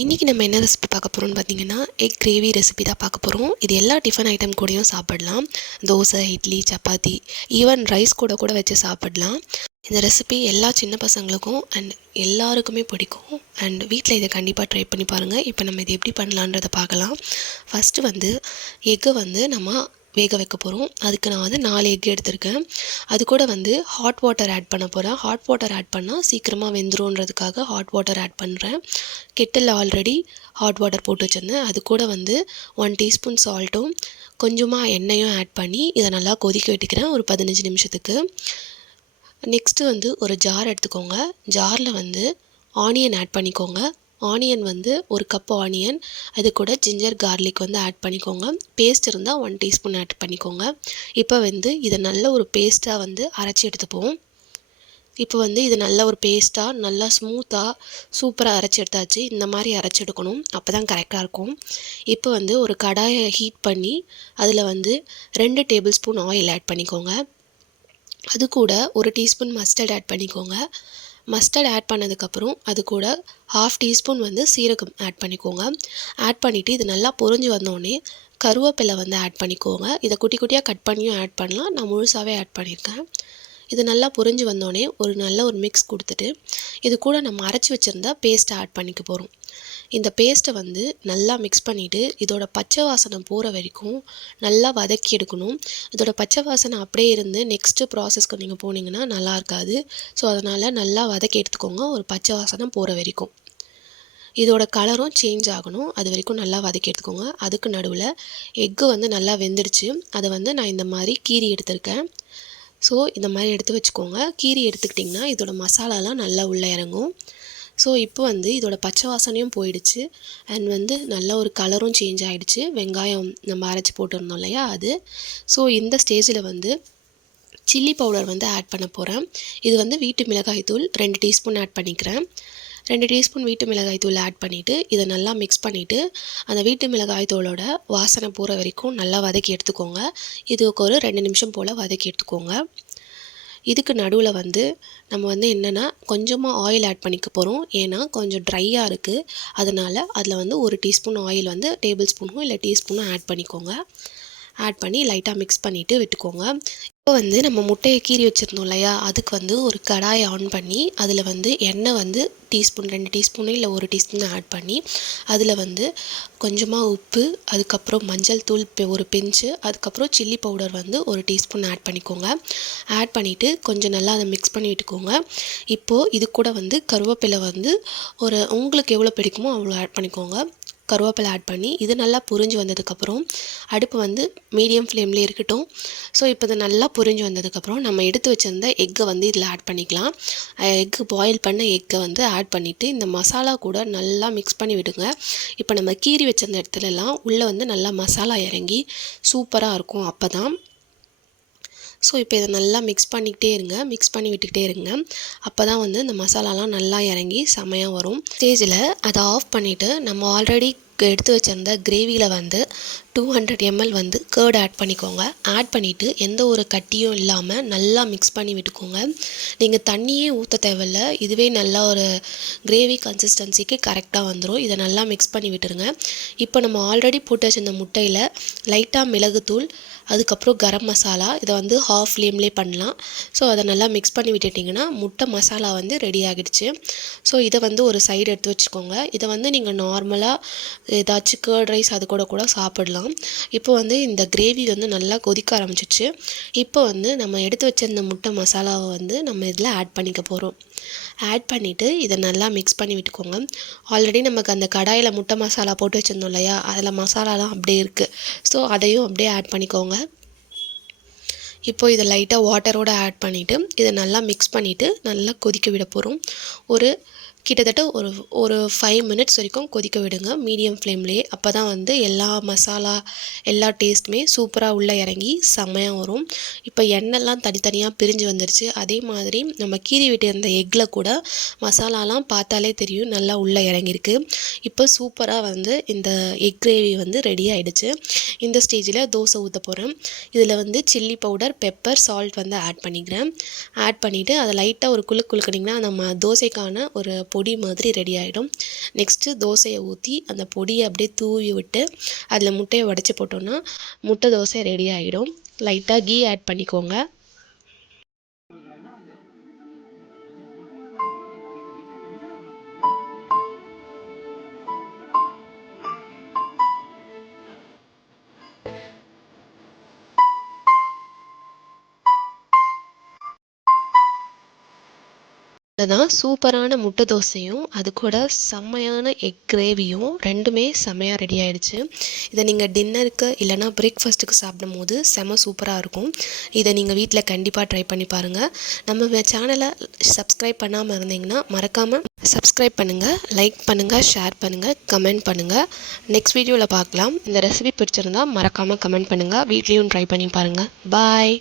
இன்றைக்கி நம்ம என்ன ரெசிபி பார்க்க போகிறோம்னு பார்த்தீங்கன்னா எக் கிரேவி ரெசிபி தான் பார்க்க போகிறோம். இது எல்லா டிஃபன் ஐட்டம் கூடயும் சாப்பிடலாம். தோசை, இட்லி, சப்பாத்தி, ஈவன் ரைஸ் கூட கூட வச்சு சாப்பிடலாம். இந்த ரெசிபி எல்லா சின்ன பசங்களுக்கும் அண்ட் எல்லாருக்குமே பிடிக்கும். அண்ட் வீட்டில் இதை கண்டிப்பாக ட்ரை பண்ணி பாருங்கள். இப்போ நம்ம இது எப்படி பண்ணலான்றதை பார்க்கலாம். ஃபஸ்ட்டு எக்கை நம்ம வேக வைக்க போகிறோம். அதுக்கு நான் 4 எக் எடுத்திருக்கேன். அது கூட ஹாட் வாட்டர் ஆட் பண்ண போகிறேன். ஹாட் வாட்டர் ஆட் பண்ணால் சீக்கிரமாக வெந்துருன்றதுக்காக ஹாட் வாட்டர் ஆட் பண்ணுறேன். கெட்டில் ஆல்ரெடி ஹாட் வாட்டர் போட்டு வச்சுருந்தேன். அது கூட 1 டீஸ்பூன் சால்ட்டும் கொஞ்சமாக எண்ணெயும் ஆட் பண்ணி இதை நல்லா கொதிக்க விட்டுக்கிறேன் ஒரு 15 நிமிஷத்துக்கு. நெக்ஸ்ட்டு ஒரு ஜார் எடுத்துக்கோங்க. ஜாரில் ஆனியன் ஆட் பண்ணிக்கோங்க. ஆனியன் 1 கப் ஆனியன், அது கூட ஜிஞ்சர் கார்லிக் ஆட் பண்ணிக்கோங்க. பேஸ்ட் இருந்தால் 1 டீஸ்பூன் ஆட் பண்ணிக்கோங்க. இப்போ இதை நல்ல ஒரு பேஸ்ட்டாக அரைச்சி எடுத்துப்போம். இப்போ இது நல்ல ஒரு பேஸ்ட்டாக நல்லா ஸ்மூத்தாக சூப்பராக அரைச்சி எடுத்தாச்சு. இந்த மாதிரி அரைச்சி எடுக்கணும், அப்போ தான் கரெக்டாக இருக்கும். இப்போ ஒரு கடாயை ஹீட் பண்ணி அதில் 2 டேபிள் ஸ்பூன் ஆயில் ஆட் பண்ணிக்கோங்க. அது கூட 1 டீஸ்பூன் மஸ்டர்ட் ஆட் பண்ணிக்கோங்க. மஸ்டர்ட் ஆட் பண்ணதுக்கப்புறம் அது கூட 1/2 டீஸ்பூன் சீரகம் ஆட் பண்ணிக்கோங்க. ஆட் பண்ணிவிட்டு இது நல்லா பொரிஞ்சு வந்தோடனே கருவேப்பிலை ஆட் பண்ணிக்கோங்க. இதை குட்டி குட்டியாக கட் பண்ணியும் ஆட் பண்ணலாம். நான் முழுசாகவே ஆட் பண்ணியிருக்கேன். இது நல்லா பொரிஞ்சு வந்தோடனே நல்ல ஒரு மிக்ஸ் கொடுத்துட்டு இது கூட நம்ம அரைச்சி வச்சுருந்தா பேஸ்ட்டை ஆட் பண்ணிக்க போகிறோம். இந்த பேஸ்ட்டை நல்லா மிக்ஸ் பண்ணிவிட்டு இதோட பச்சை வாசனை போகிற வரைக்கும் நல்லா வதக்கி எடுக்கணும். இதோட பச்சை வாசனை அப்படியே இருந்து நெக்ஸ்ட்டு ப்ராசஸ்க்கு நீங்கள் போனீங்கன்னா நல்லா இருக்காது. ஸோ அதனால் நல்லா வதக்கி எடுத்துக்கோங்க ஒரு பச்சை வாசனை போகிற வரைக்கும். இதோட கலரும் சேஞ்ச் ஆகணும், அது வரைக்கும் நல்லா வதக்கி எடுத்துக்கோங்க. அதுக்கு நடுவில் எக்கு நல்லா வெந்துடுச்சு. அதை நான் இந்த மாதிரி கீரி எடுத்திருக்கேன். ஸோ இந்த மாதிரி எடுத்து வச்சுக்கோங்க. கீரி எடுத்துக்கிட்டிங்கன்னா இதோட மசாலாலாம் நல்லா உள்ளே இறங்கும். ஸோ இப்போ இதோட பச்சை வாசனையும் போயிடுச்சு. அண்ட் நல்ல ஒரு கலரும் சேஞ்ச் ஆகிடுச்சு. வெங்காயம் நம்ம அரைச்சி போட்டிருந்தோம் இல்லையா அது. ஸோ இந்த ஸ்டேஜில் சில்லி பவுடர் ஆட் பண்ண போகிறேன். இது வீட்டு மிளகாய்த்தூள் 2 டீஸ்பூன் ஆட் பண்ணிக்கிறேன். 2 டீஸ்பூன் வீட்டு மிளகாய்த்தூள் ஆட் பண்ணிவிட்டு இதை நல்லா மிக்ஸ் பண்ணிவிட்டு அந்த வீட்டு மிளகாய்த்தூளோட வாசனை போகிற வரைக்கும் நல்லா வதக்கி எடுத்துக்கோங்க. இதுக்கு ஒரு 2 நிமிஷம் போல் வதக்கி எடுத்துக்கோங்க. இதுக்கு நடுவில் நம்ம என்னென்னா கொஞ்சமாக ஆயில் ஆட் பண்ணிக்க போகிறோம். ஏன்னா கொஞ்சம் ட்ரையாக இருக்குது. அதனால் அதில் 1 டீஸ்பூன் ஆயில் டேபிள் ஸ்பூனோ இல்லை டீஸ்பூனோ ஆட் பண்ணிக்கோங்க. ஆட் பண்ணி லைட்டாக மிக்ஸ் பண்ணிவிட்டு விட்டுக்கோங்க. இப்போ நம்ம முட்டையை கீறி வச்சுருந்தோம் இல்லையா, அதுக்கு ஒரு கடாயை ஆன் பண்ணி அதில் எண்ணெய் டீஸ்பூன் 2 டீஸ்பூனு இல்லை 1 டீஸ்பூன் ஆட் பண்ணி அதில் கொஞ்சமாக உப்பு, அதுக்கப்புறம் மஞ்சள் தூள் ஒரு பிஞ்சு, அதுக்கப்புறம் சில்லி பவுடர் 1 டீஸ்பூன் ஆட் பண்ணிக்கோங்க. ஆட் பண்ணிவிட்டு கொஞ்சம் நல்லா அதை மிக்ஸ் பண்ணி விட்டுக்கோங்க. இப்போது இது கூட கருவேப்பிலை ஒரு உங்களுக்கு எவ்வளோ பிடிக்குமோ அவ்வளோ ஆட் பண்ணிக்கோங்க. கருவேப்பிலை ஆட் பண்ணி இது நல்லா புரிஞ்சு வந்ததுக்கப்புறம் அடுப்பு மீடியம் ஃப்ளேம்லேயே இருக்கட்டும். ஸோ இப்போ இது நல்லா புரிஞ்சு வந்ததுக்கப்புறம் நம்ம எடுத்து வச்சுருந்த எக்கை இதில் ஆட் பண்ணிக்கலாம். எக்கு பாயில் பண்ண எக்கை ஆட் பண்ணிவிட்டு இந்த மசாலா கூட நல்லா மிக்ஸ் பண்ணி விடுங்க. இப்போ நம்ம கீறி வச்சிருந்த இடத்துலலாம் உள்ளே நல்லா மசாலா இறங்கி சூப்பராக இருக்கும் அப்போ தான். ஸோ இப்போ இதை நல்லா மிக்ஸ் பண்ணிக்கிட்டே இருங்க, மிக்ஸ் பண்ணி விட்டுக்கிட்டே இருங்க. அப்போ தான் இந்த மசாலாலாம் நல்லா இறங்கி செமையாக வரும். ஸ்டேஜில் அதை ஆஃப் பண்ணிவிட்டு நம்ம ஆல்ரெடி எடுத்து வச்சிருந்த கிரேவியில் 200 ml கேர்ட் ஆட் பண்ணிக்கோங்க. ஆட் பண்ணிவிட்டு எந்த ஒரு கட்டியும் இல்லாமல் நல்லா மிக்ஸ் பண்ணி விட்டுக்கோங்க. நீங்கள் தண்ணியே ஊற்ற தேவையில்ல, இதுவே நல்லா ஒரு கிரேவி கன்சிஸ்டன்சிக்கு கரெக்டாக வந்துடும். இதை நல்லா மிக்ஸ் பண்ணி விட்டுருங்க. இப்போ நம்ம ஆல்ரெடி போட்டு வச்சிருந்த முட்டையில் லைட்டாக மிளகுத்தூள், அதுக்கப்புறம் கரம் மசாலா இதை ஹாஃப் ஃப்ளேம்லேயே பண்ணலாம். ஸோ அதை நல்லா மிக்ஸ் பண்ணி விட்டுட்டிங்கன்னா முட்டை மசாலா ரெடி ஆகிடுச்சு. ஸோ இதை ஒரு சைடு எடுத்து வச்சுக்கோங்க. இதை நீங்கள் நார்மலாக ஏதாச்சும் கேர்ட் ரைஸ் அது கூட கூட சாப்பிடலாம். இப்போ இந்த கிரேவி நல்லா கொதிக்க ஆரம்பிச்சிச்சு. இப்போ நம்ம எடுத்து வச்ச இந்த முட்டை மசாலாவை நம்ம இதில் ஆட் பண்ணிக்க போகிறோம். ஆட் பண்ணிவிட்டு இதை நல்லா மிக்ஸ் பண்ணி விட்டுக்கோங்க. ஆல்ரெடி நமக்கு அந்த கடாயில் முட்டை மசாலா போட்டு வச்சுருந்தோம் இல்லையா, அதில் மசாலாலாம் அப்படியே இருக்குது. ஸோ அதையும் அப்படியே ஆட் பண்ணிக்கோங்க. இப்போ இதை லைட்டாக வாட்டரோடு ஆட் பண்ணிவிட்டு இதை நல்லா மிக்ஸ் பண்ணிவிட்டு நல்லா கொதிக்க விட போகிறோம். கிட்டத்தட்ட ஒரு 5 மினிட்ஸ் வரைக்கும் கொதிக்க விடுங்க மீடியம் ஃப்ளேம்லேயே. அப்போ தான் எல்லா மசாலா எல்லா டேஸ்ட்டுமே சூப்பராக உள்ளே இறங்கி செம்மையாக வரும். இப்போ எண்ணெய்லாம் தனித்தனியாக பிரிஞ்சு வந்துருச்சு. அதே மாதிரி நம்ம கீறி விட்டு இருந்த எக்கில் கூட மசாலாலாம் பார்த்தாலே தெரியும் நல்லா உள்ளே இறங்கியிருக்கு. இப்போ சூப்பராக இந்த எக் கிரேவி ரெடி ஆகிடுச்சு. இந்த ஸ்டேஜில் தோசை ஊற்ற போகிறேன். இதில் chilli powder, pepper, salt add பண்ணிக்கிறேன். ஆட் பண்ணிவிட்டு அதை லைட்டாக ஒரு குலுக்குனிங்கன்னா நம்ம தோசைக்கான ஒரு பொடி மாதிரி ரெடி ஆகிடும். நெக்ஸ்ட்டு தோசையை ஊற்றி அந்த பொடியை அப்படியே தூவி விட்டு அதில் முட்டையை உடச்சி போட்டோன்னா முட்டை தோசை ரெடி ஆகிடும். லைட்டாக கீ ஆட் பண்ணிக்கோங்க. அதுதான் சூப்பரான முட்டை தோசையும் அது கூட செம்மையான எக் கிரேவியும் ரெண்டுமே செம்மையாக ரெடி ஆகிடுச்சு. இதை நீங்கள் டின்னருக்கு இல்லைனா பிரேக்ஃபாஸ்ட்டுக்கு சாப்பிடும் போது செம்ம சூப்பராக இருக்கும். இதை நீங்கள் வீட்டில் கண்டிப்பாக ட்ரை பண்ணி பாருங்கள். நம்ம சேனலை சப்ஸ்கிரைப் பண்ணாமல் இருந்தீங்கன்னா மறக்காமல் சப்ஸ்கிரைப் பண்ணுங்கள், லைக் பண்ணுங்கள், ஷேர் பண்ணுங்கள், கமெண்ட் பண்ணுங்கள். நெக்ஸ்ட் வீடியோவில் பார்க்கலாம். இந்த ரெசிபி பிடிச்சிருந்தா மறக்காமல் கமெண்ட் பண்ணுங்கள். வீட்லேயும் ட்ரை பண்ணி பாருங்கள். பாய்.